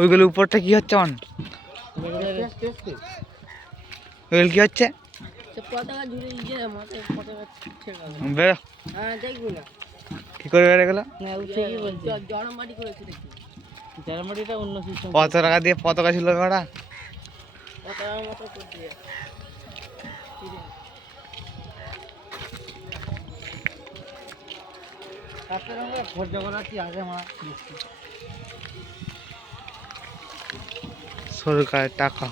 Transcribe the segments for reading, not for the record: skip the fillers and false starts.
ওইগুলো উপরটা কি হচ্ছে অন? ওইগুলো কি হচ্ছে? বেরো। কি করে বেড়ে গেল? কত টাকা দিয়ে পতাকা ছিল ওটা? সরকারের টাকা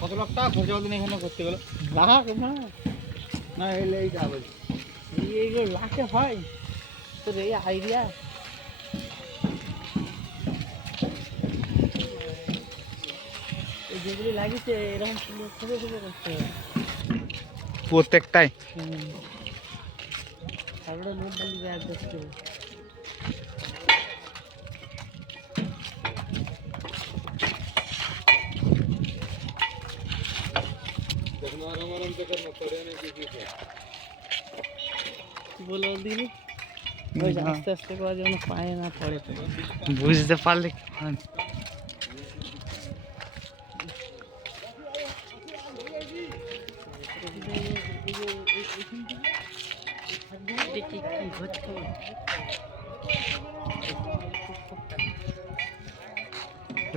কত লাখ টাকা খরচা হতো এখানে করতে গেলে? লাখ না, না এলে এই যাবে এইগুলো লাখে হয় তোর এই আইডিয়া। যেগুলি লাগিয়েছে এরকম সুন্দর খুঁজে খুঁজে করতে হবে প্রত্যেকটাই। তারপরে নোট ডালি অ্যাডজাস্ট করে বলে দিলি আস্তে আস্তে করা যেন পায়ে না পড়ে। বুঝতে পারলে কি হচ্ছে